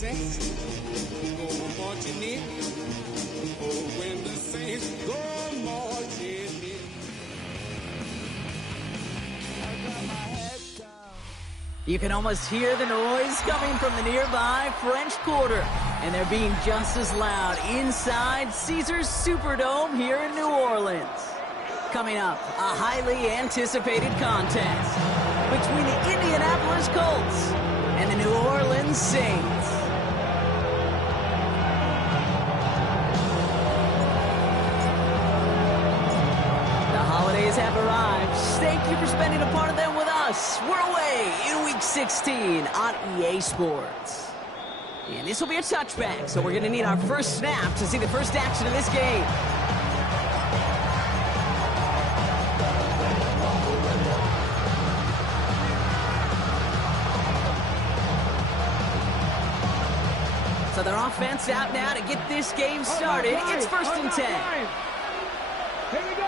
saints go marching in, oh, when the saints go marching in. You can almost hear the noise coming from the nearby French Quarter, and they're being just as loud inside Caesars Superdome here in New Orleans. Coming up, a highly anticipated contest between the Indianapolis Colts and the New Orleans Saints. The holidays have arrived. Thank you for spending a part of them with us. We're away in Week 16 on EA Sports. And this will be a touchback, so we're going to need our first snap to see the first action of this game. So their offense out now to get this game started. It's 1st and 10. Here we go.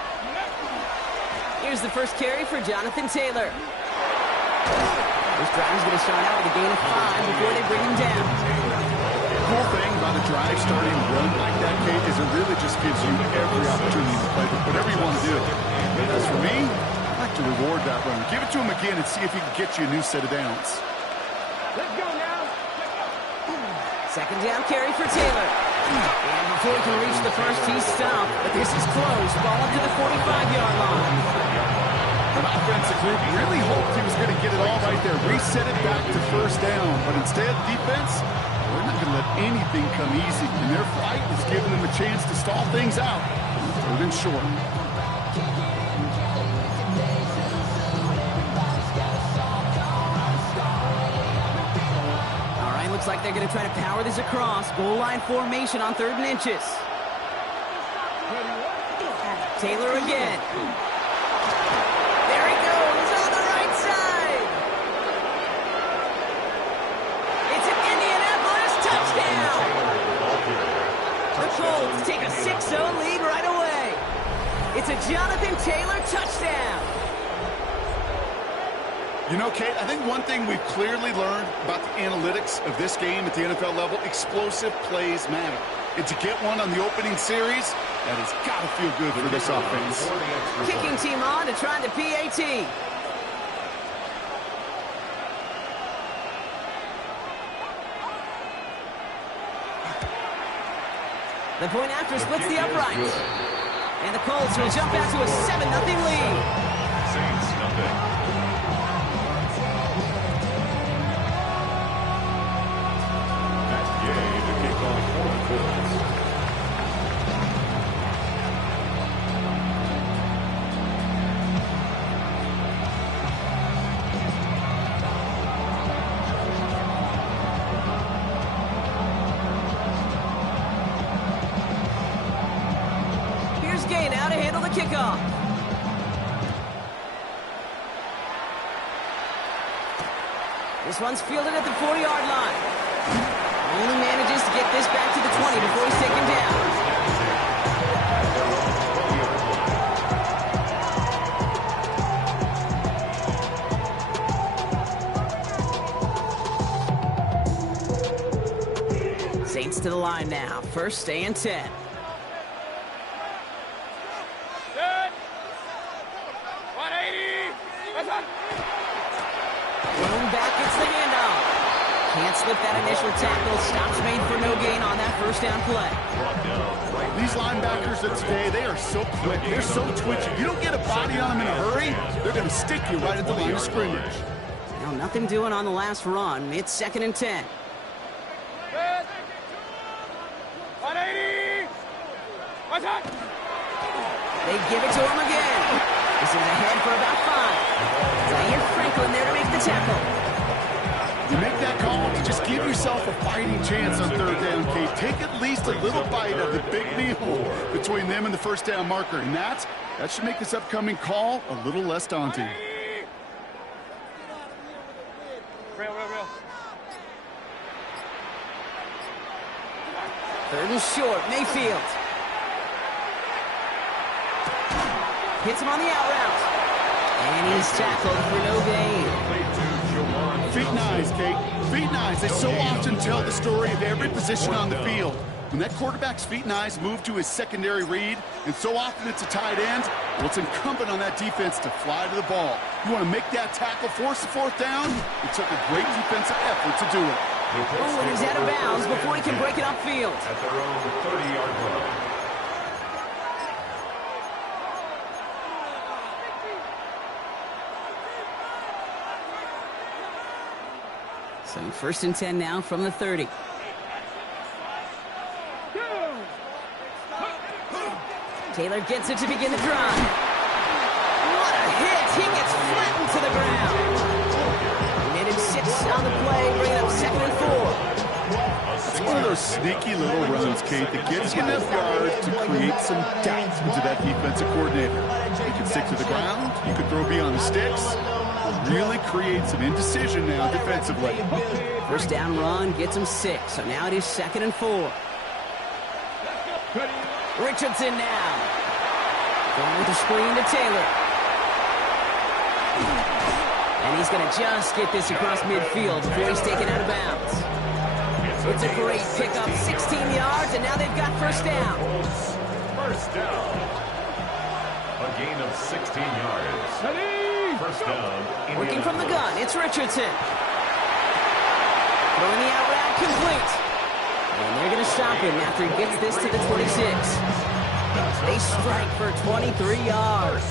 Here's the first carry for Jonathan Taylor. This drive is going to start out with a gain of 5 before they bring him down. The cool thing about a drive starting run like that, Kate, is it really just gives you every opportunity to play whatever you want to do. As for me, I like to reward that run. Give it to him again and see if he can get you a new set of downs. Let's go now. Second down carry for Taylor. And before he can reach the first, he's stopped. But this is close. Ball up to the 45-yard line. The offensive group really hoped he was going to get it all right there, reset it back to first down. But instead, defense, they're not going to let anything come easy. And their flight is giving them a chance to stall things out. Third and short. Looks like they're going to try to power this across. Goal line formation on 3rd and inches. Taylor again. There he goes on the right side. It's an Indianapolis touchdown. The Colts take a 6-0 lead right away. It's a Jonathan Taylor touchdown. You know, Kate, I think one thing we've clearly learned about the analytics of this game at the NFL level, explosive plays matter. And to get one on the opening series, that has got to feel good for this offense. Kicking team on to try the PAT. The point after splits the uprights. And the Colts will jump out to a 7-0 lead. Saints nothing. Here's Gay now to handle the kickoff. This one's fielded at the 40-yard line. Only manages to get this back to the 20 before he's taken down. Saints to the line now. 1st and 10. Thrown back, gets the handoff. Can't slip that initial tackle. Stops made for no gain on that 1st down play. These linebackers of today, they are so quick. They're so twitchy. You don't get a body on them in a hurry, they're going to stick you right at the line of scrimmage. Now, nothing doing on the last run. It's 2nd and 10. They give it to him again. This is ahead for about 5. Zaire Franklin there to make the tackle. You make that call to just give yourself a fighting chance on 3rd down, Kate. Take at least a little bite of the big meal between them and the 1st down marker. And that should make this upcoming call a little less daunting. Real. 3rd and short, Mayfield. Hits him on the out route. And he's tackled for no gain. Feet 9. eyes, Kate. Feet and eyes, they so often tell the story of every position on the field. When that quarterback's feet and eyes move to his secondary read, and so often it's a tight end, well, it's incumbent on that defense to fly to the ball. You want to make that tackle, force the fourth down? It took a great defensive effort to do it. Oh, and he's out of bounds before he can break it upfield. At their own 30-yard line. So 1st and 10 now from the 30. Taylor gets it to begin the drive. What a hit! He gets flattened to the ground. Made him 6 on the play, bringing up 2nd and 4. It's one of those sneaky little runs, Kate, that gets you enough yards to create some doubt into that defensive coordinator. You can stick to the ground, you can throw beyond the sticks. Really create some indecision now defensively. 1st down run gets him 6, so now it is 2nd and 4. Richardson now. Going with the screen to Taylor. And he's going to just get this across midfield before he's taken out of bounds. It's a great pickup, 16 yards, and now they've got 1st down. 1st down. A gain of 16 yards. 1st down. Working from the gun, it's Richardson. Throwing the out route complete. And they're going to stop him after he gets this to the 26. They strike for 23 yards.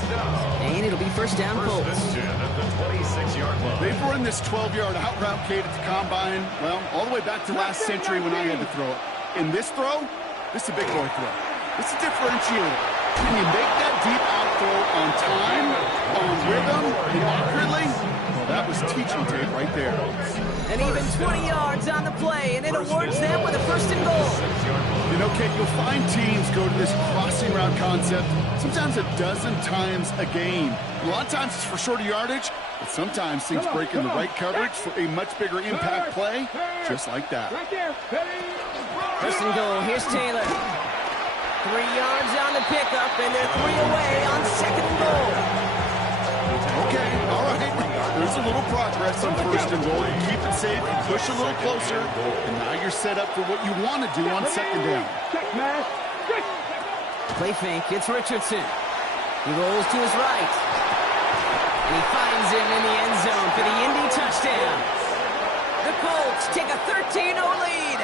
And it'll be 1st down Colts. At the 26-yard line. They've run this 12-yard out route, Kate, at the combine, well, all the way back to last century when I had to throw it. In this throw, this is a big boy throw. This is a differentiator. Can you make that deep out throw on time, on rhythm, and accurately? Well, that was teaching tape right there. And even 20 yards on the play, and it awards them with a 1st and goal. You know, Kate, you'll find teams go to this crossing route concept sometimes a dozen times a game. A lot of times it's for shorter yardage, but sometimes things break in the right coverage for a much bigger impact play, just like that. 1st and goal, here's Taylor. 3 yards on the pickup, and they're 3 away on 2nd and goal. Okay, all right. There's a little progress on 1st and goal. You keep it safe, you push a little closer, and now you're set up for what you want to do on 2nd down. Play fake, it's Richardson. He rolls to his right. And he finds him in the end zone for the Indy touchdown. The Colts take a 13-0 lead.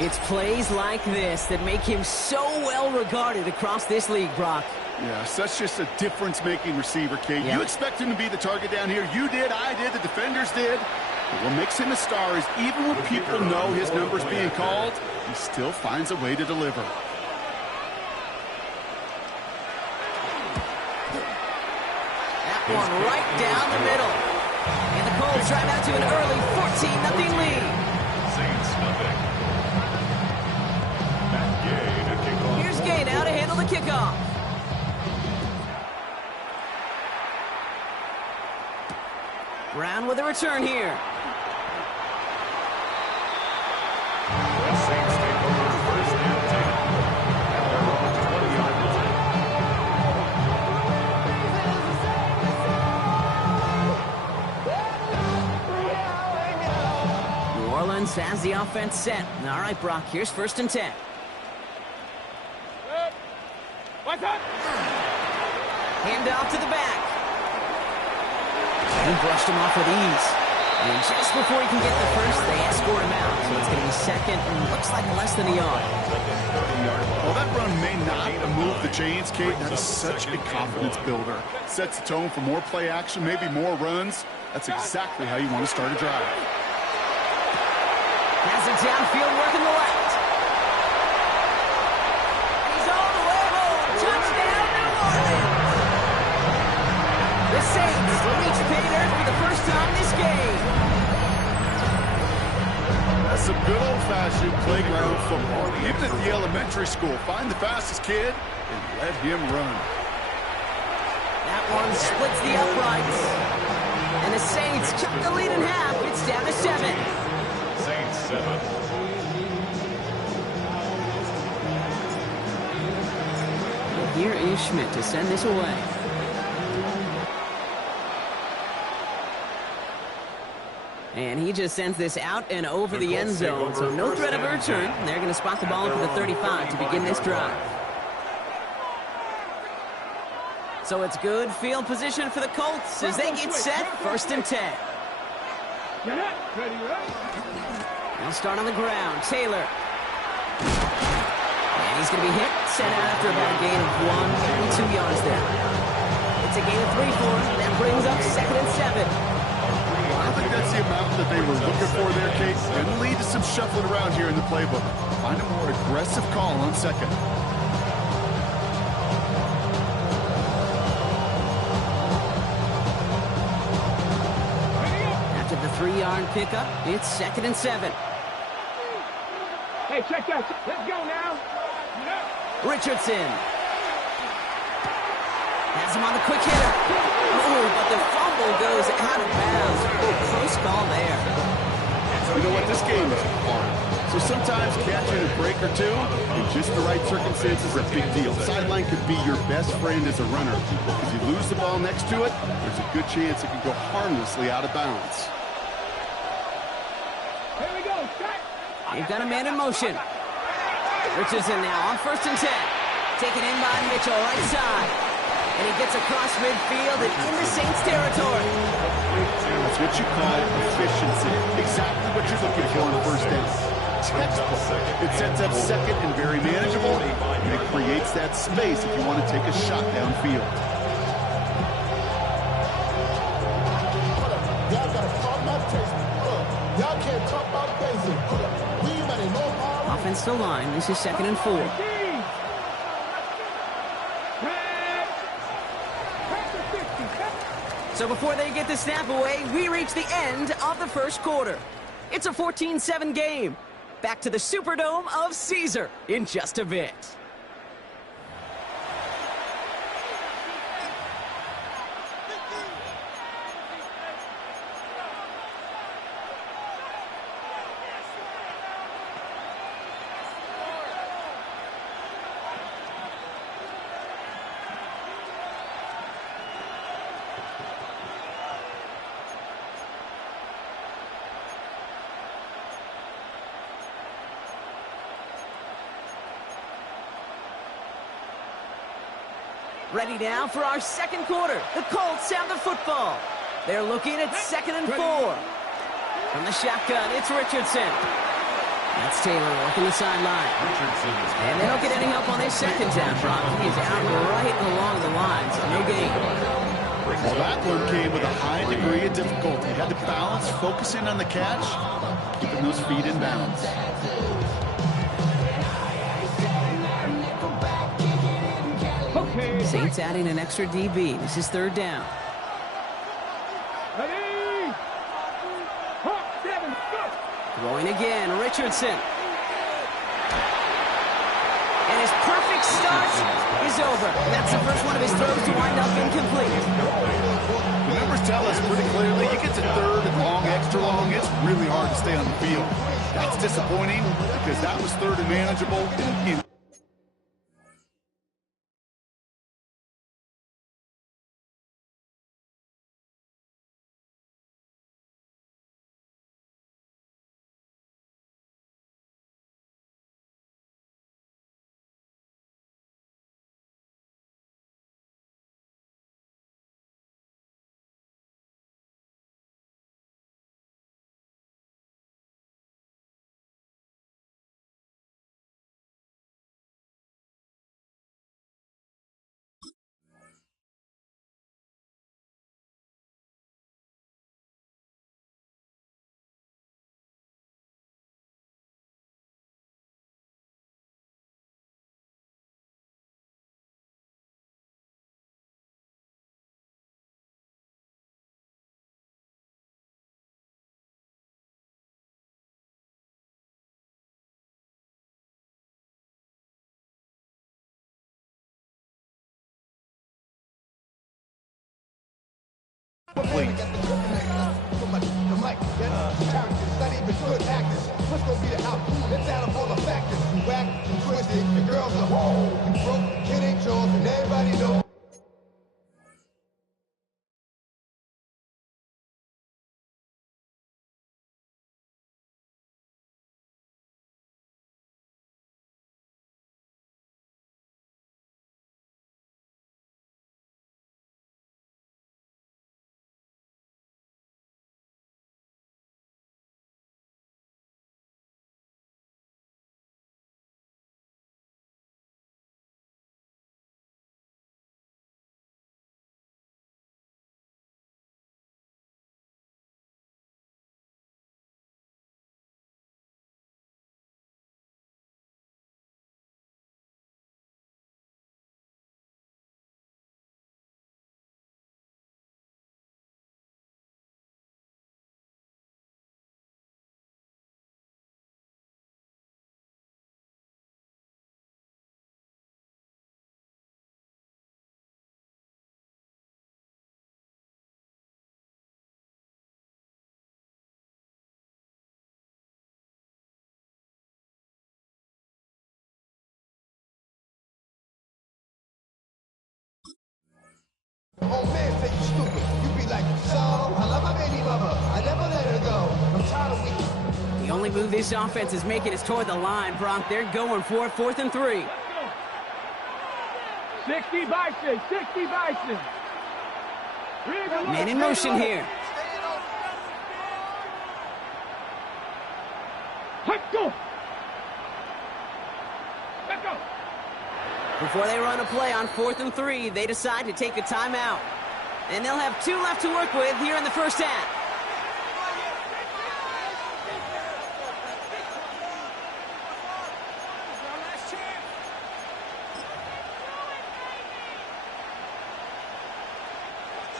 It's plays like this that make him so well regarded across this league, Brock. Yeah, such just a difference-making receiver, Kate. Yeah. You expect him to be the target down here. You did, I did, the defenders did. But what makes him a star is even when people know his number's being called, he still finds a way to deliver. That one right down the middle. And the Colts drive out to an early 14-0 lead. Saints nothing. Matt Gay to kick off. Here's Gay now to handle the kickoff. Brown with a return here. The Saints take over 1st and 10. At their own 20-yard line. New Orleans has the offense set. All right, Brock, here's 1st and 10. Hand off to the back. He brushed him off with ease. And just before he can get the first, they escort him out. So it's going to be 2nd and looks like less than a yard. Well, that run may not move the chains, Kate. That is such a confidence builder. Sets the tone for more play action, maybe more runs. That's exactly how you want to start a drive. Has it downfield, working the left. He's all the way home. Touchdown, New Orleans. The Saints reach pay dirt for the first time this game. That's some good old-fashioned playground football. Even at the elementary school, find the fastest kid and let him run. That one splits the uprights. And the Saints cut the lead in half. It's down to 7. Saints 7. Here is Schmidt to send this away. he just sends this out and over the end zone. So no threat of a return. They're going to spot the ball for the 35 to begin this drive. So it's good field position for the Colts as they get set, 1st and 10. They'll start on the ground. Taylor. And he's going to be hit, sent out after about a gain of 2 yards there. It's a gain of 3 for him. That brings up 2nd and 7. I think that's the amount that they were looking for there, Kate. Going to lead to some shuffling around here in the playbook. Find a more aggressive call on 2nd. After the 3-yard pickup, it's 2nd and 7. Hey, check that. Let's go now. Richardson. Has him on the quick hitter. Oh, but the fumble goes out of bounds. Oh, close call there. You know what? This game is hard. So sometimes catching a break or two in just the right circumstances is a big deal. Sideline could be your best friend as a runner. If you lose the ball next to it, there's a good chance it can go harmlessly out of bounds. Here we go. Set. They've got a man in motion. Richardson now on 1st and 10. Taken in by Mitchell, right side. And he gets across midfield and into Saints territory. That's what you call efficiency. Exactly what you're looking for on 1st down. Textbook. It sets up 2nd and very manageable, and it creates that space if you want to take a shot downfield. Y'all gotta talk about taste. Y'all can't talk about basic. We better know how. Offense to line. This is 2nd and 4. So before they get the snap away, we reach the end of the 1st quarter. It's a 14-7 game. Back to the Superdome of Caesar in just a bit. Ready now for our 2nd quarter. The Colts have the football. They're looking at 2nd and 4. From the shotgun, it's Richardson. That's Taylor working the sideline. And they don't get any help on their 2nd down drop. He is out right along the line, so no gain. Well, that one came with a high degree of difficulty. He had to balance, focusing on the catch, keeping those feet in bounds. Saints adding an extra DB. This is 3rd down. Ready? Hop, 7, go. Throwing again, Richardson. And his perfect start is over. That's the first one of his throws to wind up incomplete. The numbers tell us pretty clearly, you get to 3rd and long, extra long, it's really hard to stay on the field. That's disappointing because that was 3rd and manageable. Complete. The mic, characters, not even good actors. What's gonna be the outcome? Let's add up all the factors. You whack, you twisted, the girls are whole. You broke, kid ain't yours, and everybody knows. say you stupid. You be like, so, I love my baby mama. I never let her go. I'm tired of weak. The only move this offense is making is toward the line, Brock. They're going for it, 4th and 3. 60 Bison, 60 Bison. Man in motion here. Let's go. Let's go. Before they run a play on 4th and 3, they decide to take a timeout. And they'll have 2 left to work with here in the first half.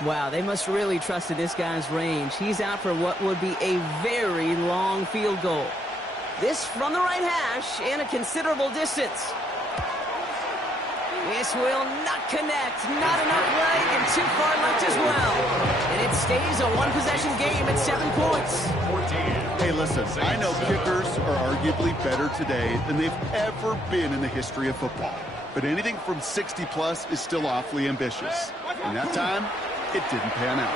Wow, they must really trusted this guy's range. He's out for what would be a very long field goal. This from the right hash and a considerable distance. This will not connect. Not enough leg and too far left as well. And it stays a one-possession game at 7 points. Hey, listen, I know kickers are arguably better today than they've ever been in the history of football. But anything from 60-plus is still awfully ambitious. And that time, it didn't pan out.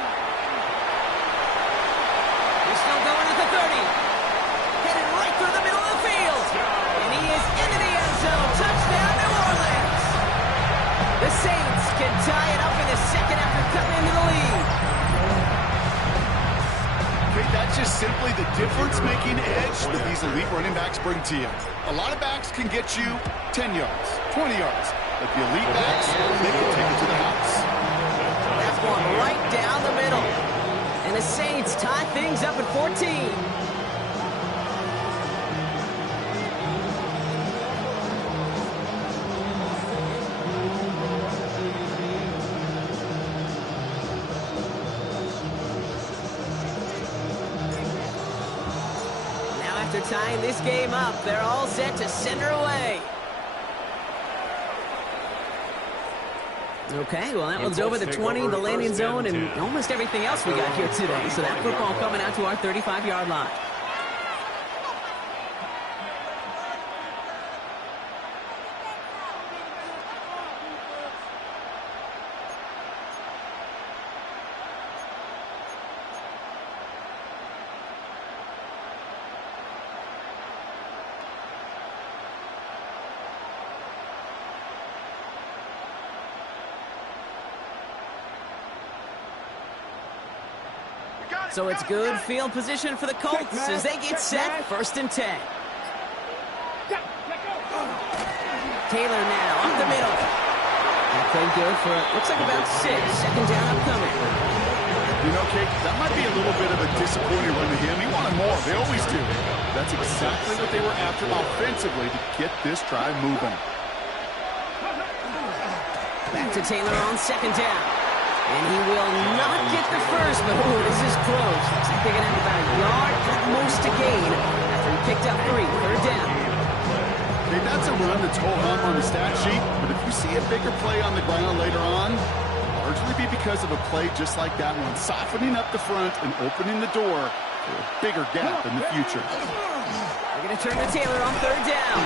He's still going at the 30. Headed right through the middle of the field. And he is into the end zone. Touchdown, New Orleans. The Saints can tie it up in the second after coming into the lead. Okay, that's just simply the difference-making edge that these elite running backs bring to you. A lot of backs can get you 10 yards, 20 yards. But the elite backs, they can take it to the house. That's one right down the middle. And the Saints tie things up at 14. Now after tying this game up, they're all set to send her away. Okay, well, that one's over the 20, the landing zone, and almost everything else we got here today. So that football coming out to our 35-yard line. So it's good field position for the Colts as they get set, 1st and 10. Taylor now up the middle. That played good for, looks like about 6. 2nd down upcoming. You know, Kate, that might be a little bit of a disappointing run to him. He wanted more. They always do. That's exactly what they were after offensively to get this drive moving. Back to Taylor on 2nd down. And he will not get the first, but oh, this is close. Looks like they're going to have about a yard at most to gain after he picked up 3. 3rd down. Okay, that's a run that's ho-hum on the stat sheet, but if you see a bigger play on the ground later on, it'll largely be because of a play just like that one, softening up the front and opening the door for a bigger gap in the future. They're going to turn to Taylor on 3rd down.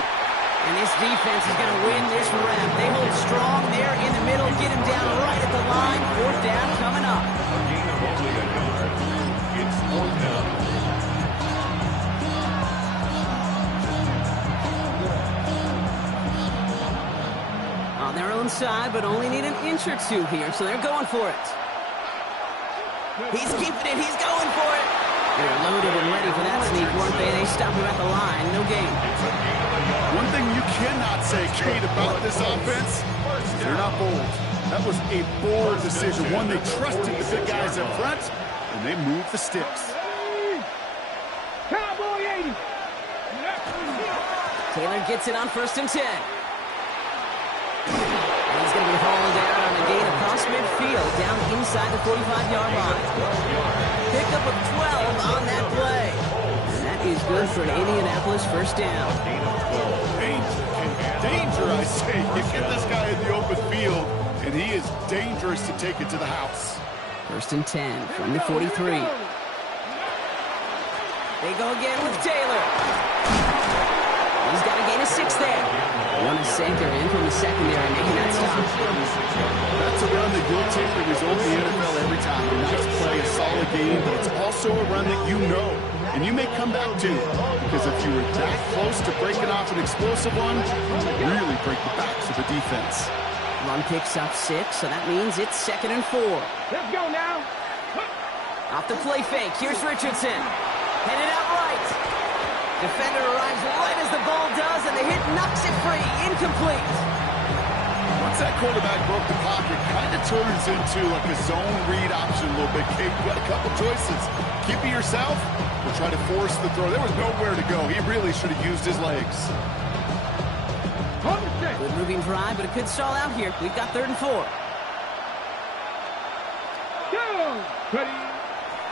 And this defense is going to win this round. They hold strong there in the middle, get him down right at the line. 4th down coming up. A gain of only a yard. It's 4th down. On their own side, but only need an inch or 2 here, so they're going for it. He's keeping it. He's going for it. They're loaded and ready for that sneak, weren't they? They stop him at the line. No gain. One thing you cannot say, Kate, about this offense, they're not bold. That was a bold decision. One, they trusted the big guys up front, and they moved the sticks. Cowboy 80. Taylor gets it on 1st and 10. And he's going to be hauled out on a gain across midfield, down inside the 45-yard line. Pick up of 12 on that play. And that is good for an Indianapolis 1st down. Danger, I say. You get this guy in the open field, and he is dangerous to take it to the house. 1st and 10 from the 43. They go again with Taylor. He's got a gain of 6 there. Want to center in from the secondary, making that stop. That's a run that you'll take the result in the NFL every time. A nice play, a solid game, but it's also a run that you know, and you may come back to. Because if you were that close to breaking off an explosive one, really break the backs of the defense. Run picks up 6, so that means it's 2nd and 4. Let's go now. Off the play fake, here's Richardson. Headed out right. Defender arrives right as the ball does, and the hit knocks it free. Incomplete. Once that quarterback broke the pocket, kind of turns into like a zone read option a little bit. Kate, you got a couple choices. Keep it yourself or try to force the throw. There was nowhere to go. He really should have used his legs. Good moving drive, but it could stall out here. We've got 3rd and 4. Go. Ready.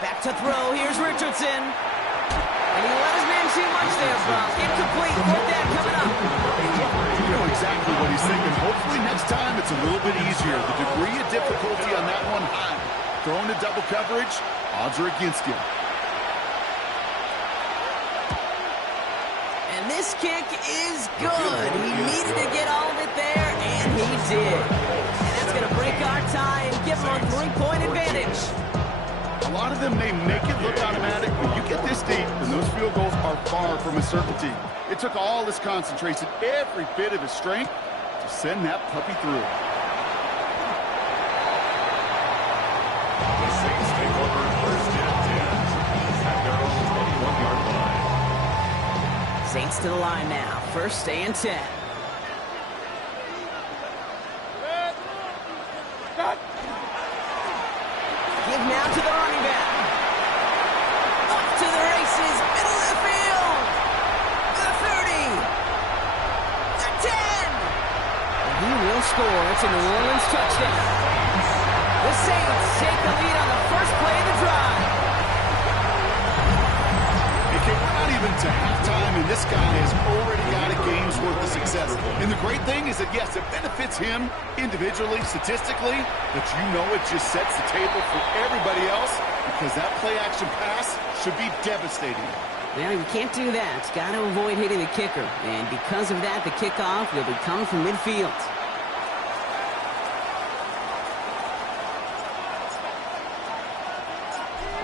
Back to throw. Here's Richardson. And he let his man too much there, Brock. Incomplete. 4th down coming up. You know exactly what he's thinking. Hopefully next time it's a little bit easier. The degree of difficulty on that one high. Throwing to double coverage, odds are against you. And this kick is good. He needed to get all of it there, and he did. And that's going to break our tie and give him a 3-point advantage. A lot of them may make it look automatic, but you get this deep, and those field goals are far from a certainty. It took all his concentration, every bit of his strength, to send that puppy through. The Saints take over 1st and 10 at their own 21-yard line. Saints to the line now. 1st and 10. Give now to the running back. Off to the races. Middle of the field. The 30. The 10. And he will score. It's a New Orleans touchdown. The Saints take the lead on the first play of the drive. Okay, we're not even to halftime, and this guy has already got a game's worth of success. And the great thing is that, yes, it benefits him individually, statistically, but you know it just sets the table for everybody else because that play-action pass should be devastating. Well, you can't do that. Got to avoid hitting the kicker. And because of that, the kickoff will be coming from midfield.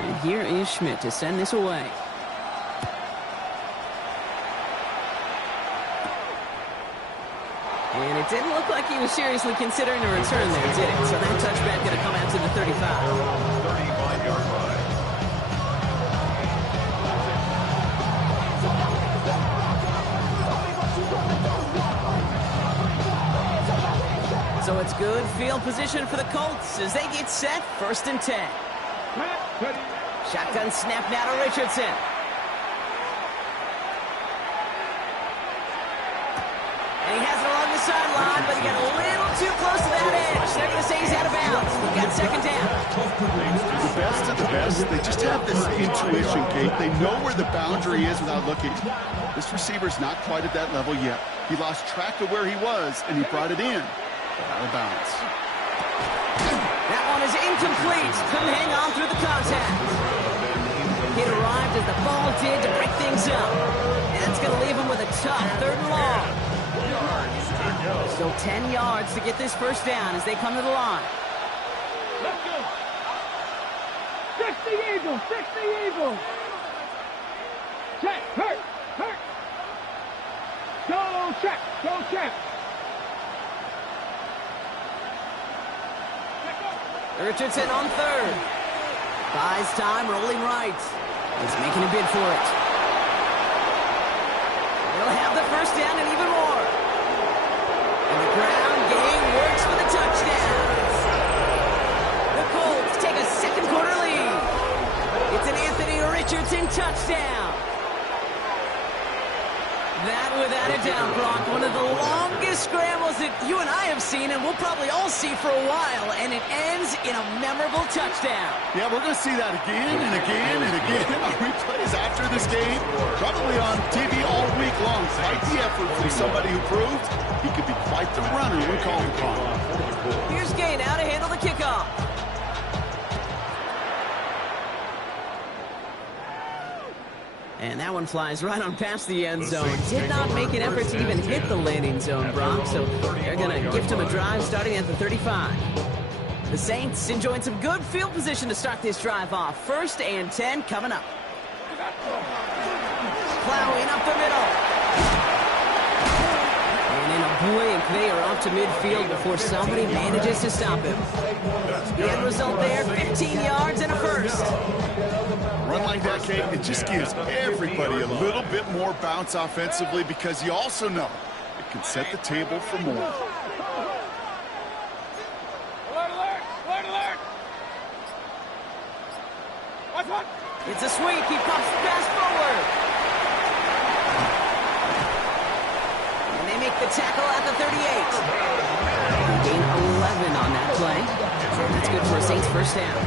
And here is Schmidt to send this away. And it didn't look like he was seriously considering a return there, did it? So that touchback going to come out to the 35. 35-yard line. So it's good field position for the Colts as they get set. 1st and 10. Shotgun snap now to Richardson. And he has it along the sideline, but he got a little too close to that edge. They're going to say he's out of bounds. We've got 2nd down. The best of the best, they just have this intuition, Kate. They know where the boundary is without looking. This receiver's not quite at that level yet. He lost track of where he was, and he brought it in, but out of bounds. That one is incomplete. Couldn't hang on through the contact. It arrived as the ball did to break things up. And that's going to leave him with a tough 3rd and long. So 10 yards to get this 1st down as they come to the line. Let's go. 60 Eagles, 60 Eagles. Check, hurt. Go check. Richardson on 3rd. Buys time, rolling right. He's making a bid for it. He'll have the 1st down and even more. And the ground game works for the touchdown. The Colts take a 2nd quarter lead. It's an Anthony Richardson touchdown. That, without a doubt, Brock, one of the longest scrambles that you and I have seen, and we'll probably all see for a while, and it ends in a memorable touchdown. Yeah, we're going to see that again and again and again on replays after this game, probably on TV all week long. Quite the effort from somebody who proved he could be quite the runner when called upon. Here's Gay now to handle the kickoff. And that one flies right on past the end zone. Did not make an effort to even hit the landing zone, Brock, so they're going to gift him a drive starting at the 35. The Saints enjoying some good field position to start this drive off. 1st and 10 coming up. Plowing up the middle. And in a blink, they are off to midfield before somebody manages to stop him. The end result there, 15 yards and a first. Run like that, Kate, it just gives everybody a little bit more bounce offensively because you also know it can set the table for more. Alert, alert! Alert, alert! Watch one! It's a sweep. He pops the pass forward. And they make the tackle at the 38. They gain 11 on that play. That's good for a Saints first down.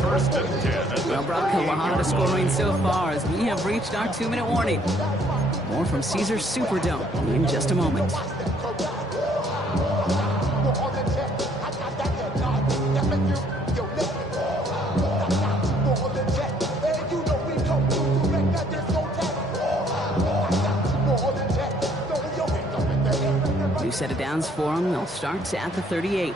First and 10. Well, Brock, a lot of scoring so far as we have reached our 2-minute warning. More from Caesars Superdome in just a moment. New set of downs for them. They'll start at the 38.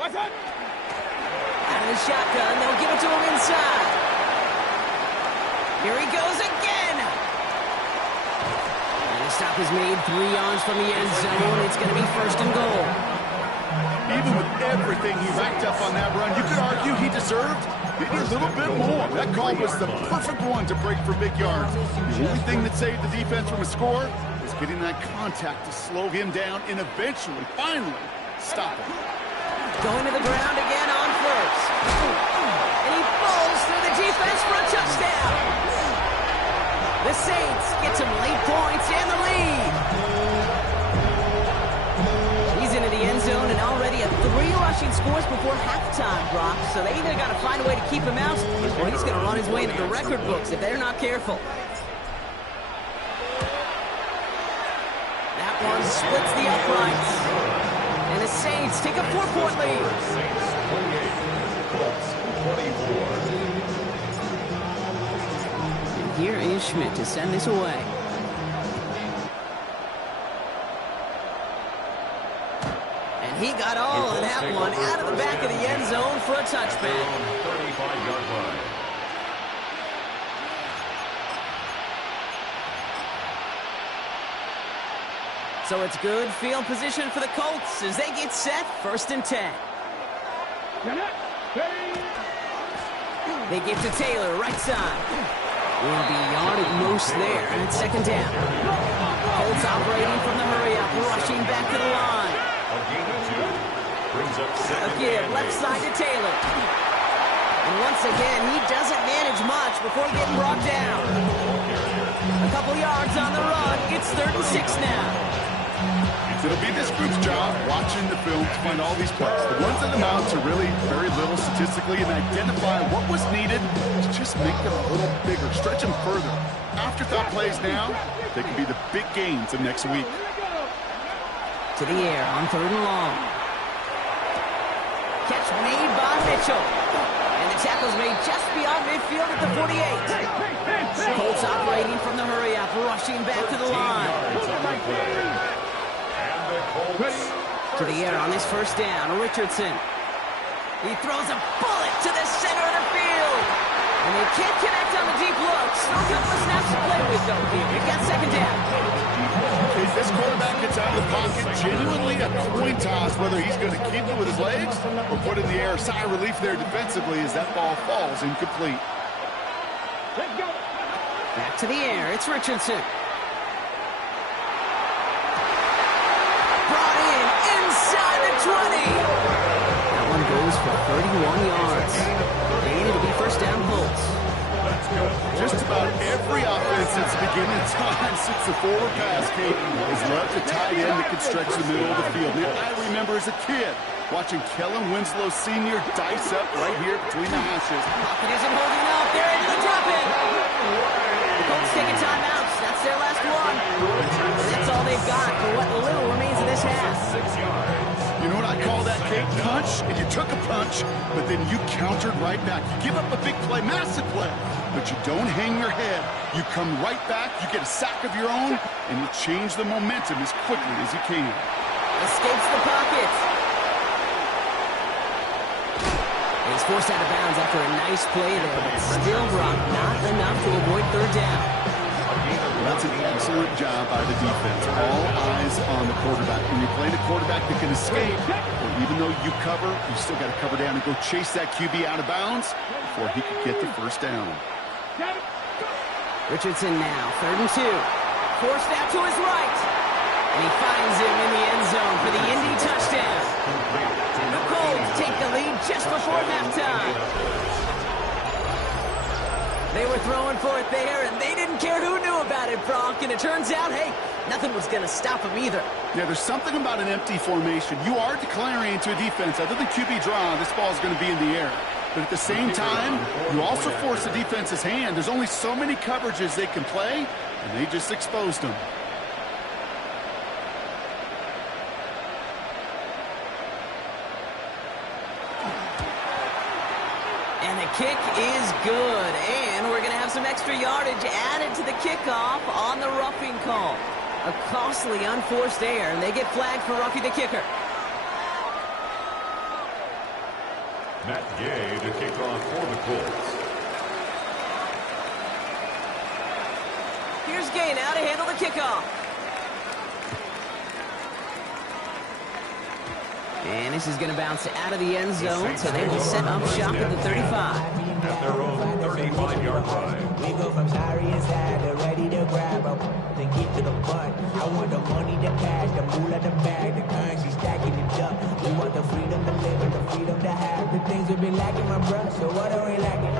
Watch one! Out of the shotgun, they'll give it to him inside. Here he goes again. And the stop is made 3 yards from the end zone. It's going to be 1st and goal. Even with everything he racked up on that run, you could argue he deserved maybe a little bit more. That call was the perfect one to break for big yards. The only thing that saved the defense from a score was getting that contact to slow him down and eventually, finally, stop him. Going to the ground again on 1st. And he falls through the defense for a touchdown. The Saints get some late points and the lead. He's into the end zone and already at 3 rushing scores before halftime, Brock. So they either got to find a way to keep him out or he's going to run his way into the record books if they're not careful. That one splits the uprights. And the Saints take a 4-point lead. Saints 28, Colts 24. And here is Schmidt to send this away. And he got all of that one out of the back of the end zone for a touchback. 35-yard line. So it's good field position for the Colts as they get set 1st and 10. They give to Taylor, right side. Will be yard at most there at 2nd down. Colts operating from the hurry-up, rushing back to the line. A gain of 2. Brings up A second. give left side to Taylor. And once again, he doesn't manage much before getting brought down. A couple yards on the run. It's 3rd and 6 now. It'll be this group's job watching the film to find all these plays. The ones that amount to really very little statistically and identify what was needed to just make them a little bigger, stretch them further. Afterthought plays now, they can be the big gains of next week. To the air on 3rd and long. Catch made by Mitchell. And the tackle's made just beyond midfield at the 48. Colts operating from the hurry-up, rushing back to the line. To the air on his 1st down, Richardson. He throws a bullet to the center of the field. And they can't connect on the deep look. Still a couple of snaps to play with, though, here. We've got 2nd down. If this quarterback gets out of the pocket, genuinely a coin toss whether he's going to keep it with his legs or put it in the air. Sigh of relief there defensively as that ball falls incomplete. Let's go! Back to the air. It's Richardson. Brought in inside the 20. That one goes for 31 yards. And it'll be 1st down Colts. Just about every offense since the beginning of time, since the forward pass, Kate, has left a tight end that can stretch the middle of the field. Now, I remember as a kid watching Kellen Winslow Sr. dice up right here between the hashes. Pocket isn't holding up. They're into the drop-in. The Colts taking timeouts. That's their last one. That's all they've got for what little remains of this half. 6 yards. You know what I call that, Kate? Punch, and you took a punch, but then you countered right back. You give up a big play, massive play, but you don't hang your head. You come right back, you get a sack of your own, and you change the momentum as quickly as you can. Escapes the pocket. He's forced out of bounds after a nice play there, but still, Brock, not enough to avoid third down. That's an excellent job by the defense. All eyes on the quarterback. When you're playing a quarterback that can escape, or even though you cover, you still got to cover down and go chase that QB out of bounds before he could get the first down. Richardson now, 3rd and 2. Forced out to his right. And he finds him in the end zone for the Indy touchdown. The Colts take the lead just before halftime. They were throwing for it there, and they didn't care who knew about it, Brock. And it turns out, hey, nothing was going to stop them either. Yeah, there's something about an empty formation. You are declaring to a defense, other than QB draw, this ball is going to be in the air. But at the same time, you also force the defense's hand. There's only so many coverages they can play, and they just exposed them. And the kick is good, and we're going to have some extra yardage added to the kickoff on the roughing call. A costly unforced error, and they get flagged for roughing the kicker. Matt Gay to kick off for the Colts. Here's Gay now to handle the kickoff. And this is going to bounce out of the end zone, so they will set up shop at the 35. At their own 35-yard line. We go from sorry inside to ready to grab up, then get to the butt. I want the money, the cash, the moolah, the bag, the currency stacking it up. We want the freedom to live and the freedom to have. The things we've been lacking, my bruh, so what are we lacking?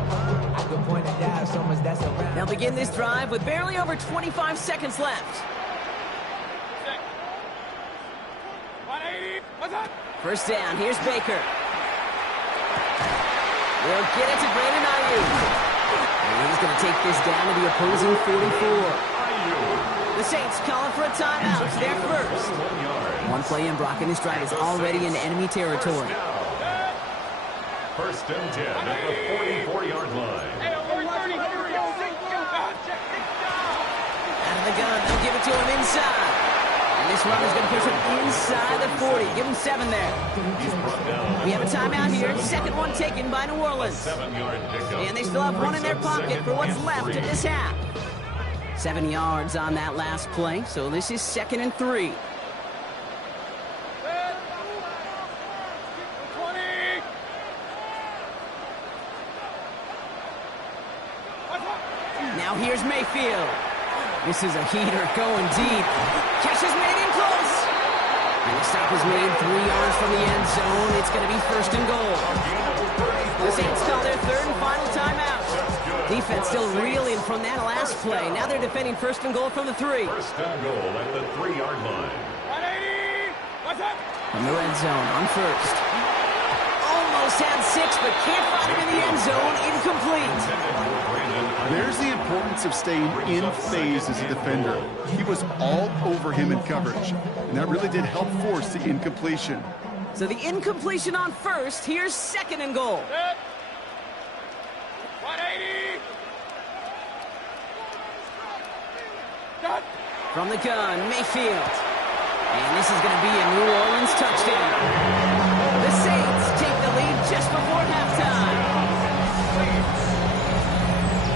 I could point it out, so much that's around. They'll begin this drive with barely over 25 seconds left. First down, here's Baker. We'll get it to Brandon Ayuk. And he's going to take this down to the opposing 44. The Saints calling for a timeout. It's their first. One play in, Brock, and this drive is already in enemy territory. First and 10 at the 44-yard line. Out of the gun, they'll give it to him inside. And this run is going to push him inside the 40. Give him 7 there. We have a timeout here. Second one taken by New Orleans. And they still have one in their pocket for what's left of this half. 7 yards on that last play, so this is 2nd and 3. Now here's Mayfield. This is a heater going deep. Catch is made in close. And the stop is made 3 yards from the end zone. It's going to be 1st and goal. The Saints call their 3rd and final timeout. Defense still reeling from that last play. Now they're defending 1st and goal from the 3. 1st and goal at the 3-yard line. From the red zone on 1st. Almost had 6, but can't find him in the end zone. Incomplete. There's the importance of staying in phase as a defender. He was all over him in coverage, and that really did help force the incompletion. So the incompletion on 1st. Here's 2nd and goal. 180. From the gun, Mayfield. And this is going to be a New Orleans touchdown. The Saints take the lead just before halftime.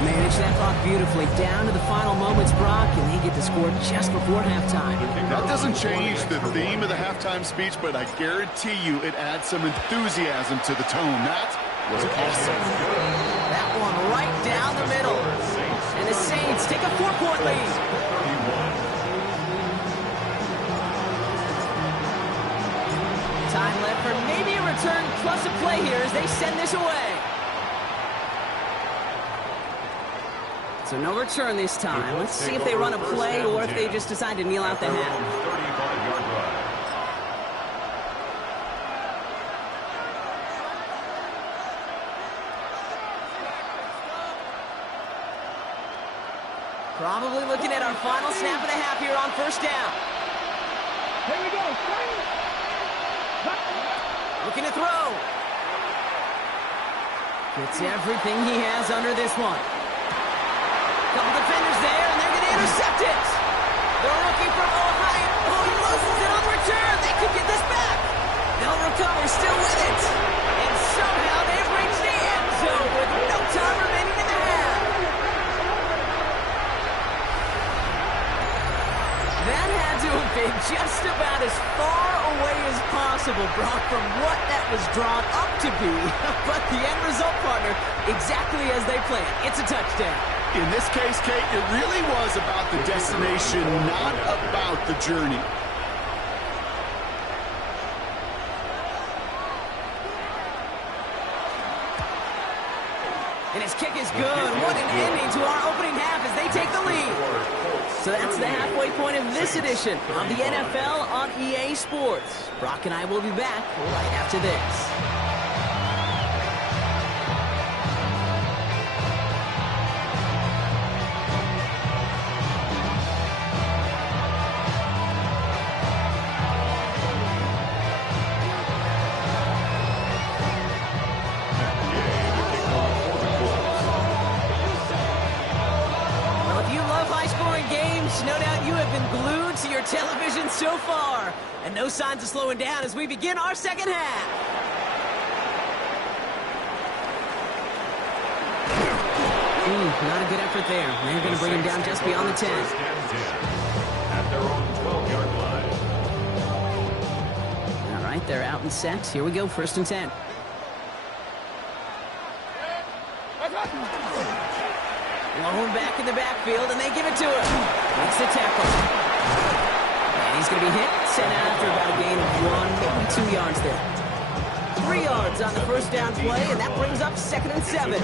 Manage that clock beautifully down to the final moments, Brock, and they get the score just before halftime. That doesn't change the theme of the halftime speech, but I guarantee you it adds some enthusiasm to the tone. That was awesome. That one right down the middle. And the Saints take a 4-point lead. Time left for maybe a return plus a play here as they send this away. So no return this time. Let's see if they run a play or if they just decide to kneel out the half. 35-yard line. Probably looking at our final snap of the half here on 1st down. Here we go. looking to throw. Gets everything he has under this one. Couple defenders there, and they're going to intercept it. The rookie from Ohio. Oh, he loses it on the return. They could get this back. They'll recover, still with it. And somehow they've reached the end zone with no time remaining in the half. That had to have been just about as far away as possible, Brock, from what that was drawn up to be. But the end result, partner, exactly as they planned. It's a touchdown. In this case, Kate, it really was about the destination, not about the journey. And his kick is good. What an ending to our opening half as they take the lead. So that's the halfway point of this edition of the NFL on EA Sports. Brock and I will be back right after this. No doubt you have been glued to your television so far. And no signs of slowing down as we begin our second half. Not a good effort there. They're going to bring him down just beyond the 10. At their own 12-yard line. All right, they're out and set. Here we go, 1st and 10. Lone back in the backfield, and they give it to him. Makes the tackle. And he's going to be hit, sent out after about a gain of 1, maybe 2 yards there. 3 yards on the first down play, and that brings up 2nd and 7.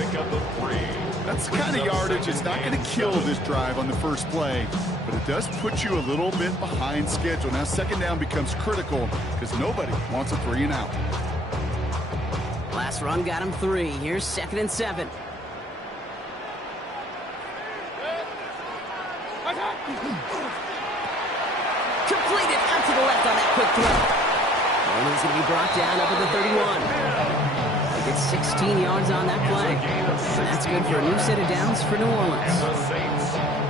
That's the kind of yardage it's not going to kill this drive on the first play, but it does put you a little bit behind schedule. Now 2nd down becomes critical because nobody wants a 3 and out. Last run got him 3. Here's 2nd and 7. Completed out to the left on that quick throw. And he's going to be brought down up at the 31. He gets 16 yards on that play. And that's good for a new set of downs for New Orleans.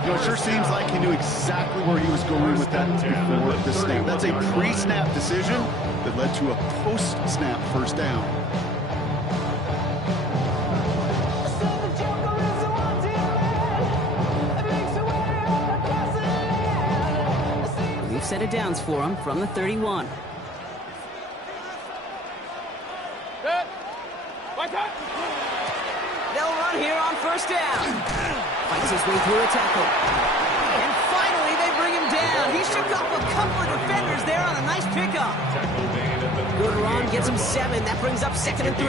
You know, it sure seems like he knew exactly where he was going with that before the snap. That's a pre-snap decision that led to a post-snap first down. Set of downs for him from the 31. They'll run here on 1st down. Fights his way through a tackle. And finally, they bring him down. He shook off a couple of defenders there on a nice pickup. Good run, gets him 7. That brings up 2nd and 3.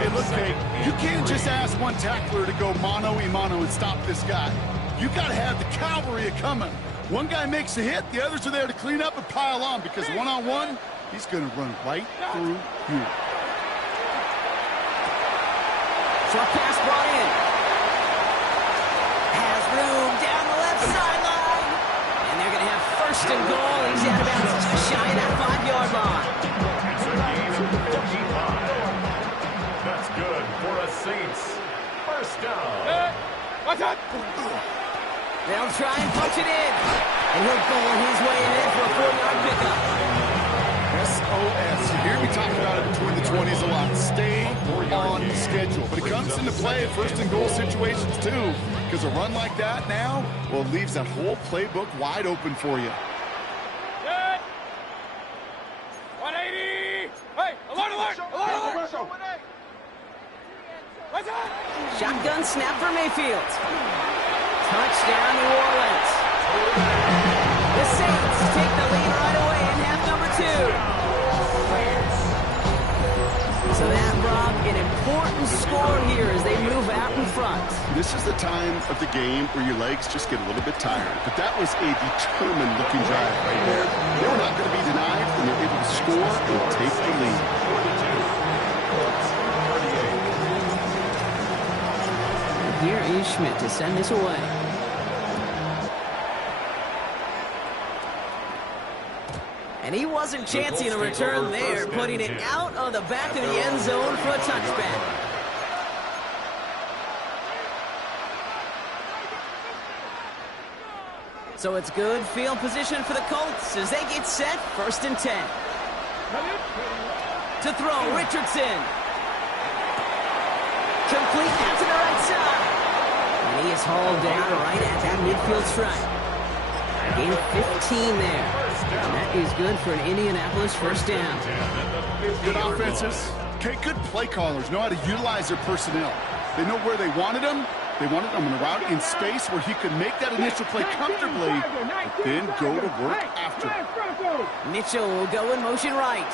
Hey, look, Kate, you can't just ask one tackler to go mano-a-mano and stop this guy. You got to have the cavalry coming. One guy makes a hit, the others are there to clean up and pile on because one-on-one, he's going to run right through you. Short pass brought in. Has room down the left sideline. And they're going to have 1st and goal. He's out of bounds just shy of that 5-yard line. That's good for a Saints 1st down. They'll try and punch it in. And he'll goal his way ahead for a 4-yard pickup. SOS. You hear me talk about it between the 20s a lot. Stay on schedule. But it comes into play at 1st and goal situations too. Because a run like that now, well, it leaves that whole playbook wide open for you. 180! Hey, alert! Shotgun snap for Mayfield. Touchdown, New Orleans. The Saints take the lead right away in half number 2. So that, Rob, an important score here as they move out in front. This is the time of the game where your legs just get a little bit tired. But that was a determined-looking drive right there. They were not going to be denied, and they're able to score and take the lead. Here is Schmidt to send this away. And he wasn't chancing a return there, putting it out of the back of the end zone for a touchback. So it's good field position for the Colts as they get set, 1st and 10. To throw, Richardson. Complete out to the right side. And he is hauled down right at that midfield stripe. Gain of 15 there. And that is good for an Indianapolis 1st down. Good offenses. Okay, good play callers know how to utilize their personnel. They know where they wanted them. They wanted him on a route in space where he could make that initial play comfortably, but then go to work after. Mitchell will go in motion right.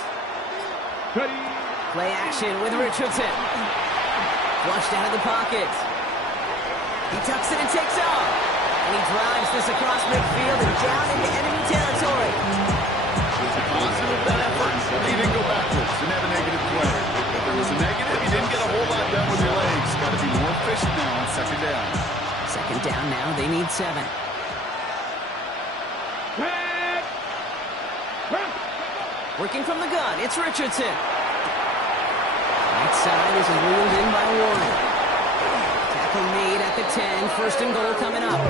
Play action with Richardson. Flushed out of the pocket. He tucks it and takes off. And he drives this across midfield and down into enemy territory. Positive that effort. He didn't go backwards. Didn't have a negative play. If there was a negative, he didn't get a whole lot done with your legs. Got to be more efficient now on 2nd down. 2nd down now. They need 7. Working from the gun. It's Richardson. Right side is wheeled in by Warren. Tackle made at the 10. 1st and goal coming up.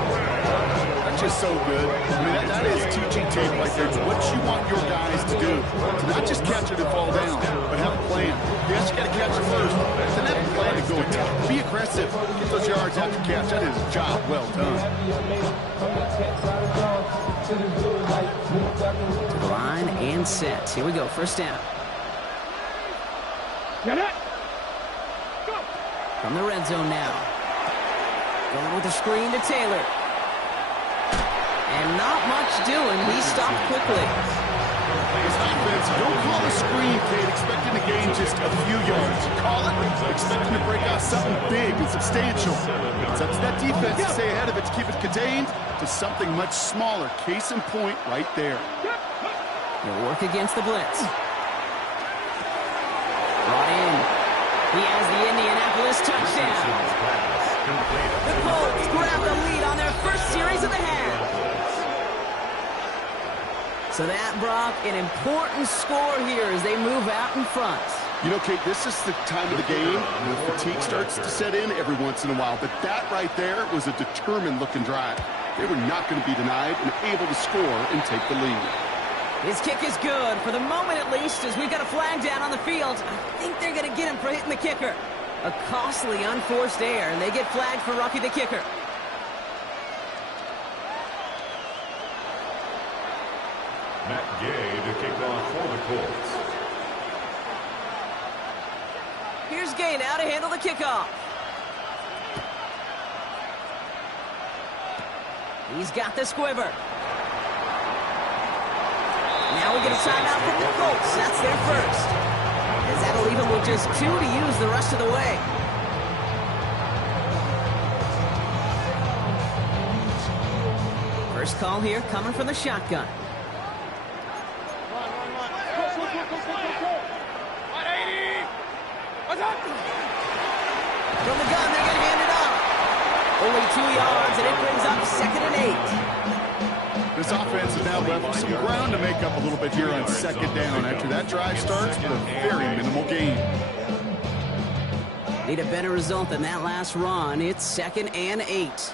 That's just so good. I mean, that is teaching tape right there. It's what you want your guys to do. To not just catch it and fall down, but have a plan. Yes, you got to catch it first. Then have a plan to go attack. Be aggressive. Get those yards after catch. That is a job well done. To the line and set. Here we go. 1st down. From the red zone now. Going with a screen to Taylor. And not much doing. He stopped quickly. This offense, don't call a screen, Kate, expecting to gain just a few yards. Call it expecting to break out something big and substantial. It's up to that defense to stay ahead of it, to keep it contained to something much smaller. Case in point right there. He'll work against the blitz. Brought in. He has the Indianapolis touchdown. The Colts grab the lead on their first series of the half. So that, Brock, an important score here as they move out in front. You know, Kate, this is the time of the game where fatigue starts to set in every once in a while. But that right there was a determined-looking drive. They were not going to be denied and able to score and take the lead. His kick is good, for the moment at least, as we've got a flag down on the field. I think they're going to get him for hitting the kicker. A costly unforced error, and they get flagged for roughing the kicker. Matt Gay to kick off for the Colts. Here's Gay now to handle the kickoff. He's got the squiver. Now we get a timeout from the Colts. That's their first. As that'll leave them with just 2 to use the rest of the way. First call here coming from the shotgun. From the gun, they're going to hand it off. Only 2 yards, and it brings up 2nd and 8. This offense has now left some ground to make up a little bit here on 2nd down after that drive starts with a very minimal gain. Need a better result than that last run. It's 2nd and 8.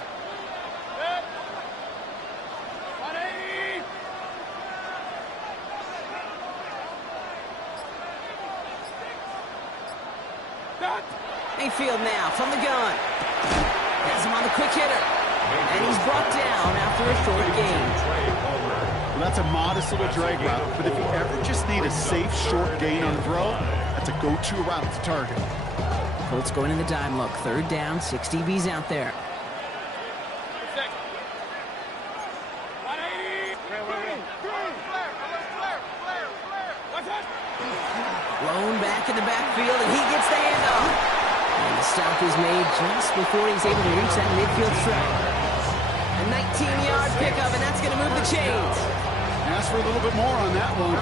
Mayfield now from the gun. Has him on the quick hitter. And he's brought down after a short gain. Well, that's a modest little drag route, but if you ever just need a safe short gain on the throw, that's a go-to route to target. Colts going in the dime look. 3rd down, 6 DBs out there. Blown back in the backfield, and he gets the handoff. And the stop is made just before he's able to reach that midfield stripe. A 19-yard pickup, and that's going to move the chains. Ask for a little bit more on that one.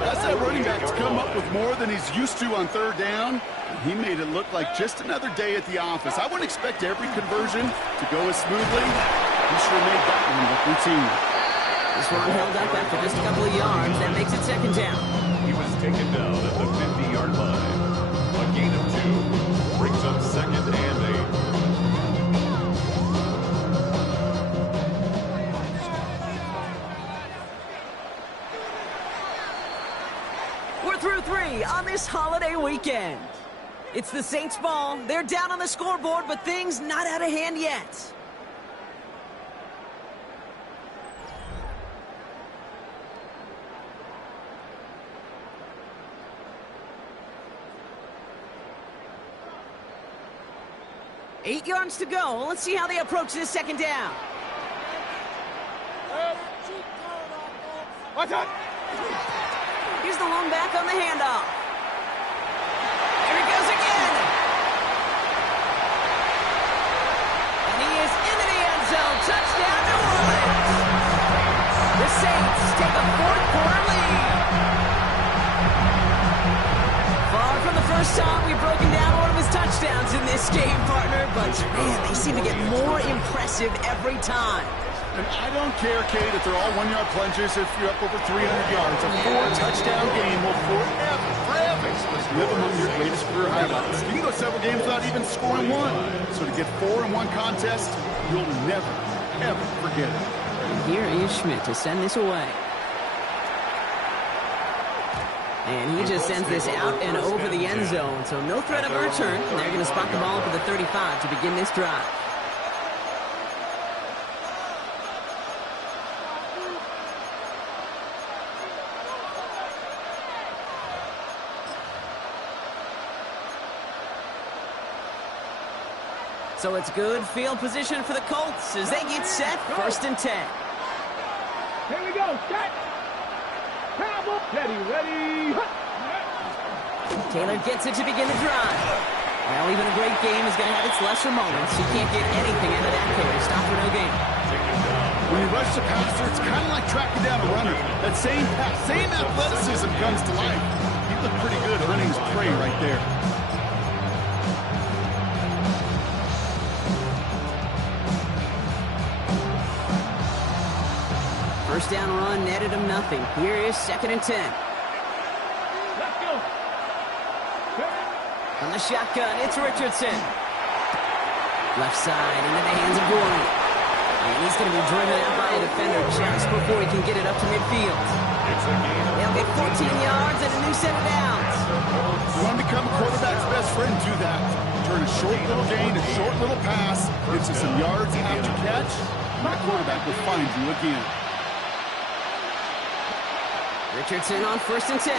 That's that running back to come up with more than he's used to on 3rd down. He made it look like just another day at the office. I wouldn't expect every conversion to go as smoothly. He sure made that one look routine. This one held up after just a couple of yards. That makes it second down. He was taken down at the 50-yard line. A gain of 2 brings up second and 8. We're through 3 on this holiday weekend. It's the Saints ball. They're down on the scoreboard, but things not out of hand yet. Eight yards to go. Let's see how they approach this second down. Watch out! Here's the lone back on the handoff. Here he goes again. And he is into the end zone. Touchdown, New Orleans. The Saints take a fourth-quarter lead. Far from the first time we've broken down one of his touchdowns in this game, partner. But, man, they seem to get more impressive every time. And I don't care, Kate, if they're all one-yard plungers if you're up over 300 yards. A 4-touchdown game will forever live among your greatest career highlights. You can go several games without even scoring one. So to get 4 in one contest, you'll never, ever forget it. And here is Schmidt to send this away. And he just sends this out and over the end zone. So no threat of a return. They're going to spot the ball up at the 35 to begin this drive. So it's good field position for the Colts as they get set, 1st and 10. Here we go, set! Travel, steady, ready, Taylor gets it to begin the drive. Well, even a great game is going to have its lesser moments. He can't get anything out of that carry. Stop for no gain. When you rush the passer, it's kind of like tracking down a runner. That same pass, same athleticism comes to life. He looked pretty good hunting his prey right there. First down run netted him nothing. Here is 2nd and 10. let's go! From the shotgun, it's Richardson. Left side into the hands of Gordon. And he's going to be driven out by a defender just before he can get it up to midfield. They'll get 14 yards and a new set of downs. You want to become a quarterback's best friend, do that. Turn a short little gain, a short little pass into some yards after catch, and that quarterback will find you again. Richardson on 1st and 10.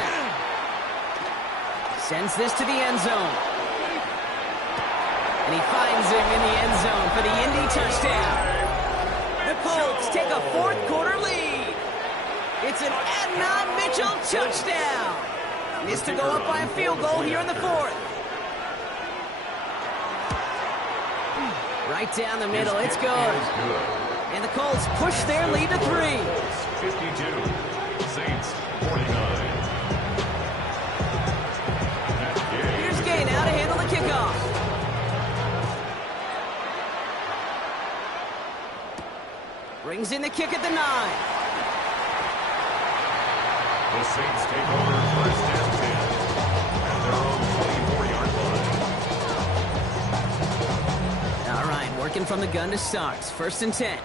Sends this to the end zone. And he finds him in the end zone for the Indy touchdown. The Colts take a fourth-quarter lead. It's an Adnan Mitchell touchdown. Is to go up by a field goal here in the 4th. Right down the middle, it's good. And the Colts push their lead to 3. 52. Saints 49. Here's Gay now to handle the kickoff. Brings in the kick at the 9. The Saints take over 1st and 10 at their own 24-yard line. All right, working from the gun to start. 1st and 10.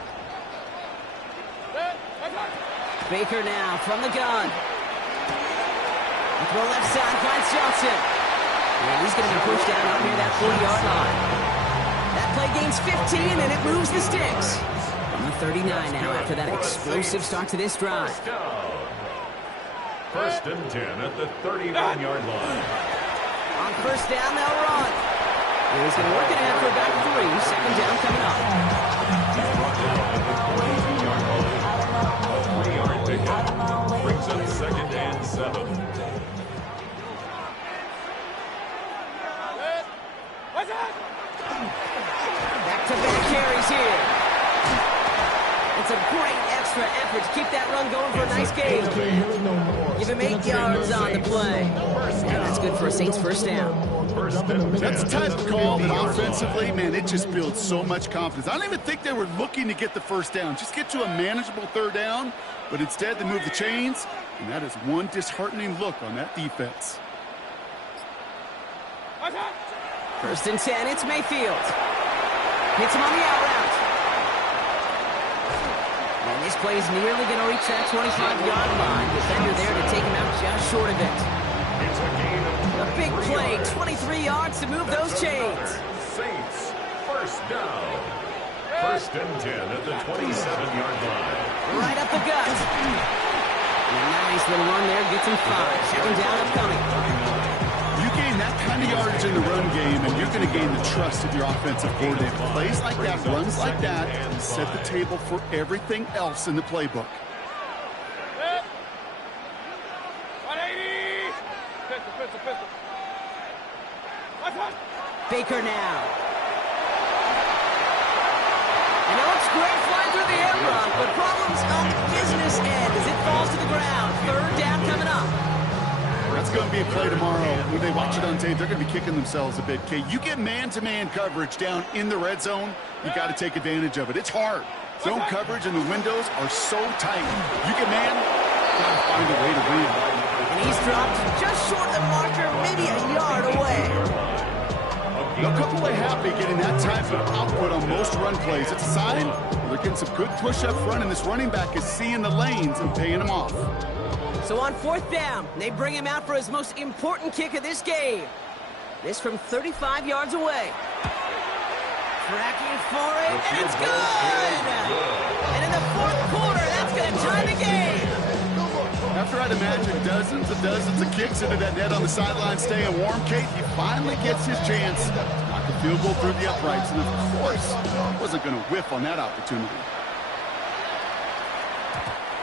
Baker now from the gun. Throw left side, finds Johnson. And he's going to be pushed down up near that 40-yard line. That play gains 15, and it moves the sticks. From the 39 now after that explosive start to this drive. 1st and 10 at the 39-yard line. On 1st down, they'll run. And he's going to work it out for about 3. 2nd down coming up. He's brought down at the 42-yard line. A 3-yard pickup brings up 2nd and 7. Back-to-back carries here. It's a great extra effort to keep that run going for a nice game. Give him 8 yards on the play. And that's good for a Saints first down. That's the type of call that offensively, man, it just builds so much confidence. I don't even think they were looking to get the first down. Just get to a manageable third down, but instead they move the chains, and that is one disheartening look on that defense. First and 10, it's Mayfield. Hits him on the out route. And this play is nearly going to reach that 25-yard line. Defender there to take him out just short of it. A big play, 23 yards to move those chains. Saints, first down. First and 10 at the 27-yard line. Right up the gut. And a nice little run there, gets him 5. Second down upcoming. You gain that kind of yardage in the run game, and you're going to gain the trust of your offensive coordinator. Plays like that, runs like that, set the table for everything else in the playbook. 180! Pistol. Baker now. And it looks great flying through the air block, but problems on the business end as it falls to the ground. Third down coming up. That's going to be a play tomorrow. When they watch it on tape, they're going to be kicking themselves a bit. Okay, you get man-to-man coverage down in the red zone, you got to take advantage of it. It's hard. Zone coverage and the windows are so tight. You get man, got to find a way to win. And he's dropped just short of the marker, maybe a yard away. They'll come away happy getting that type of output on most run plays. It's a sign they're getting some good push up front, and this running back is seeing the lanes and paying them off. So on fourth down, they bring him out for his most important kick of this game. This from 35 yards away. Tracking for it, and it's good! And in the fourth quarter, that's going to tie the game. After I'd imagine dozens of kicks into that net on the sideline staying warm, Kate, he finally gets his chance to knock a field goal through the uprights. And of course, he wasn't going to whiff on that opportunity.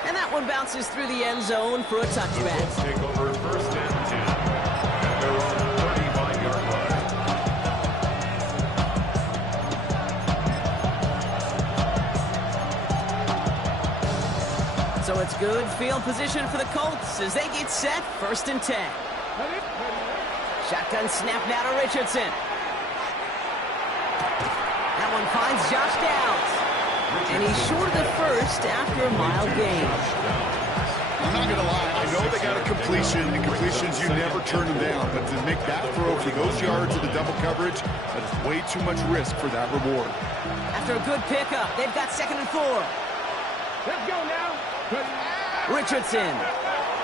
And that one bounces through the end zone for a touchback. Colts take over first and 10 at their own 35-yard line. So it's good field position for the Colts as they get set, first and 10. Shotgun snap now to Richardson. That one finds Josh Downs. And he's short of the first after a mild gain. I'm not going to lie. I know they got a completion, and completions, you never turn them down. But to make that throw for those yards of the double coverage, that is way too much risk for that reward. After a good pickup, they've got 2nd and 4. Let's go now. Richardson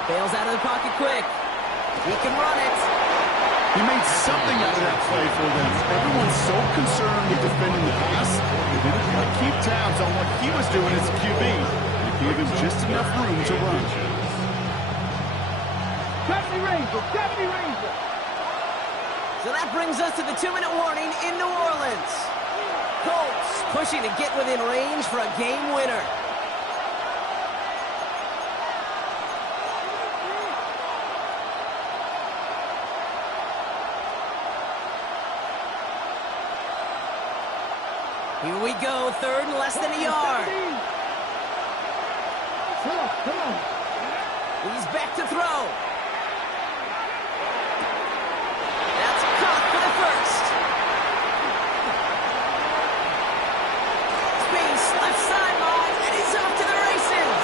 bails out of the pocket quick. He can run it. He made something out of that play for them. Everyone's so concerned with defending the pass, they didn't quite keep tabs on what he was doing as a QB. It gave him just enough room to run. 70 Ranger. So that brings us to the 2-minute warning in New Orleans. Colts pushing to get within range for a game winner. Here we go, 3rd and less than a yard. Come on. He's back to throw. That's caught for the first. Space, left sideline, and he's off to the races.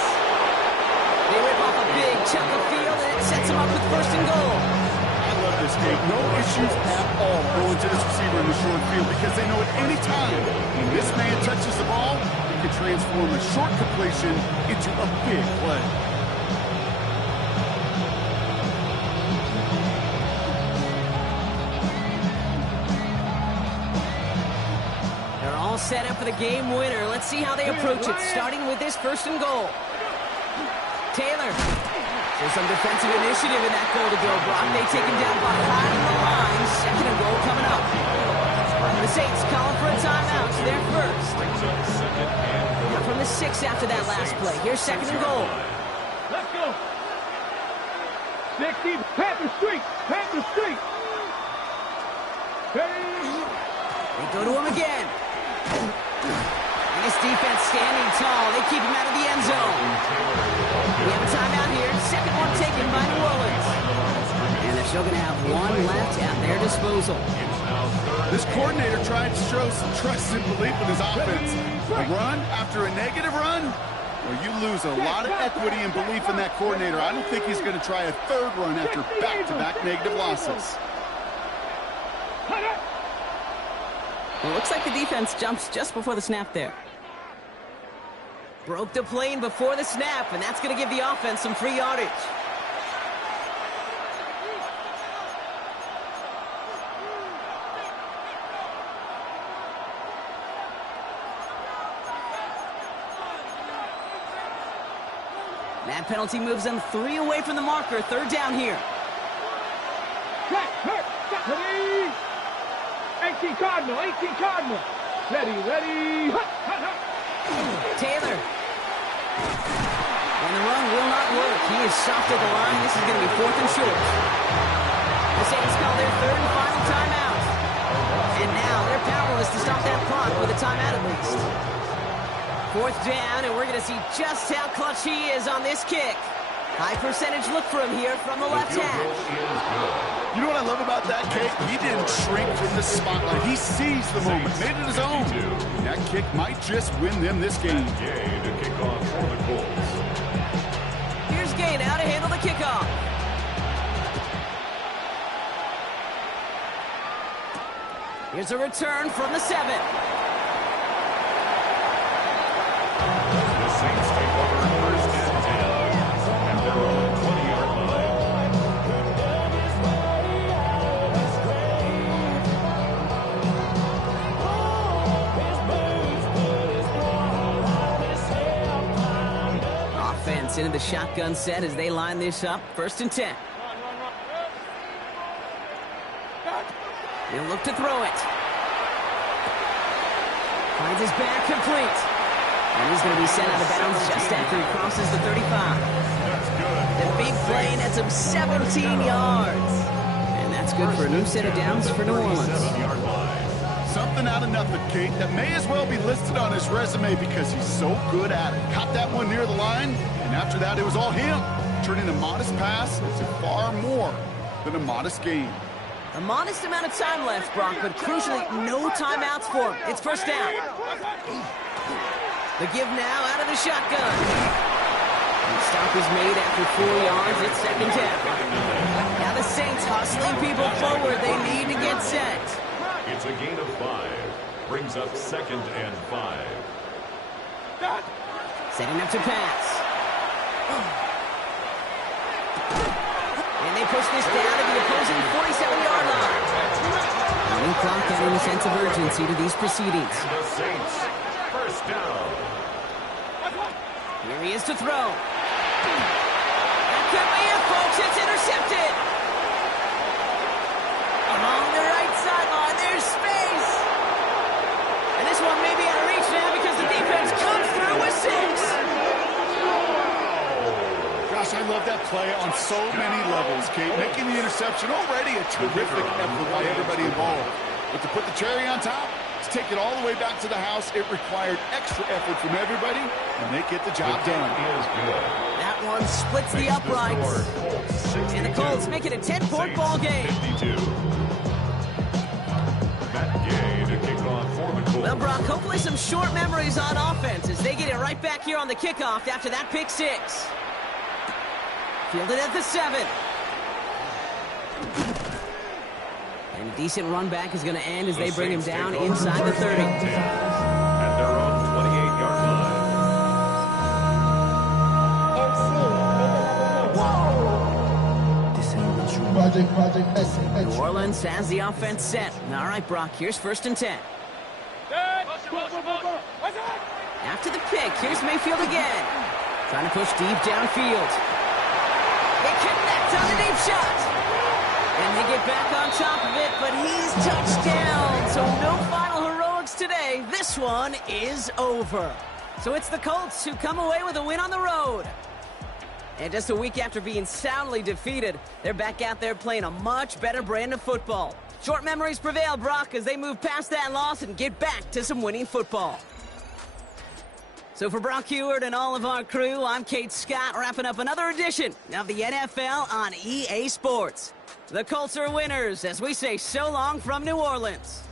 They rip off a big chunk of field, and it sets him up with 1st and goal. I love this game. No issues at all going to this receiver in the short field because they know at any time when this man touches the ball, he can transform a short completion into a big play. They're all set up for the game winner. Let's see how they approach it, starting with this 1st and goal. Taylor. There's some defensive initiative in that goal-to-go block. They take him down behind the line. 2nd and goal coming up. The Saints calling for a timeout. They're first. Now from the 6 after that last play. Here's 2nd and goal. Let's go. 60, Panther Street. They go to him again. And he's defense standing tall. They keep him out of the end zone. We have a timeout here. Second one taken by New Orleans. And they're still going to have one left at their disposal. This coordinator tried to show some trust and belief in his offense. A run after a negative run, well, you lose a lot of equity and belief in that coordinator. I don't think he's going to try a third run after back-to-back negative losses. It looks like the defense jumps just before the snap there. Broke the plane before the snap, and that's going to give the offense some free yardage. That penalty moves them 3 away from the marker. Third down here. Ready. 18 Cardinal. Ready. Taylor. And the run will not work. He is soft at the line. This is going to be 4th and short. The Saints call their third and final timeout. And now they're powerless to stop that clock with a timeout at least. 4th down, and we're going to see just how clutch he is on this kick. High percentage look for him here from the left hash. You know what I love about that kick? He didn't shrink from the spotlight. He seized the moment, made it his own. That kick might just win them this game. Gay to kick off for the Colts. Here's Gay now to handle the kickoff. Here's a return from the 7. The Saints take over 1st and 10 at their own 20-yard line. Offense into the shotgun set as they line this up. 1st and 10. He'll look to throw it. Finds his back complete. And he's going to be sent out of bounds just after he crosses the 35. The big play nets him 17 yards. And that's good for a new set of downs for New Orleans. Something out of nothing, Kate, that may as well be listed on his resume because he's so good at it. Caught that one near the line, and after that it was all him. Turning a modest pass into far more than a modest game. A modest amount of time left, Brock, but crucially, no timeouts for him. It's 1st down. The give now out of the shotgun. The stop is made after 4 yards. It's 2nd down. Now the Saints hustling people forward. They need to get set. It's a gain of 5. Brings up 2nd and 5. Setting up to pass. And they push this down to the opposing 47-yard line. Running clock adding a sense of urgency to these proceedings. And the Saints, 1st down. Here he is to throw. That could be it, folks. It's intercepted. Along the right sideline, there's space. And this one may be out of reach now because the defense comes through with 6. Gosh, I love that play on so many levels, Kate. Making the interception already a terrific effort by everybody involved. But to put the cherry on top, to take it all the way back to the house, it required extra effort from everybody, and they get the job done. That one splits the uprights. And the Colts make it a 10-point ball game. 52. Matt Gay to kick off for the Colts. Well, Brock, hopefully some short memories on offense as they get it right back here on the kickoff after that pick 6. Fielded at the 7. And a decent run back is going to end as they bring him down inside the 30. At their own 28-yard line. Project. New Orleans has the offense set. All right, Brock, here's 1st and 10. After the pick, here's Mayfield again. Trying to push deep downfield. They connect on the deep shot. And they get back on top of it, but he's touched down. So no final heroics today. This one is over. So it's the Colts who come away with a win on the road. And just a week after being soundly defeated, they're back out there playing a much better brand of football. Short memories prevail, Brock, as they move past that loss and get back to some winning football. So for Brock Heward and all of our crew, I'm Kate Scott, wrapping up another edition of the NFL on EA Sports. The Colts are winners as we say so long from New Orleans.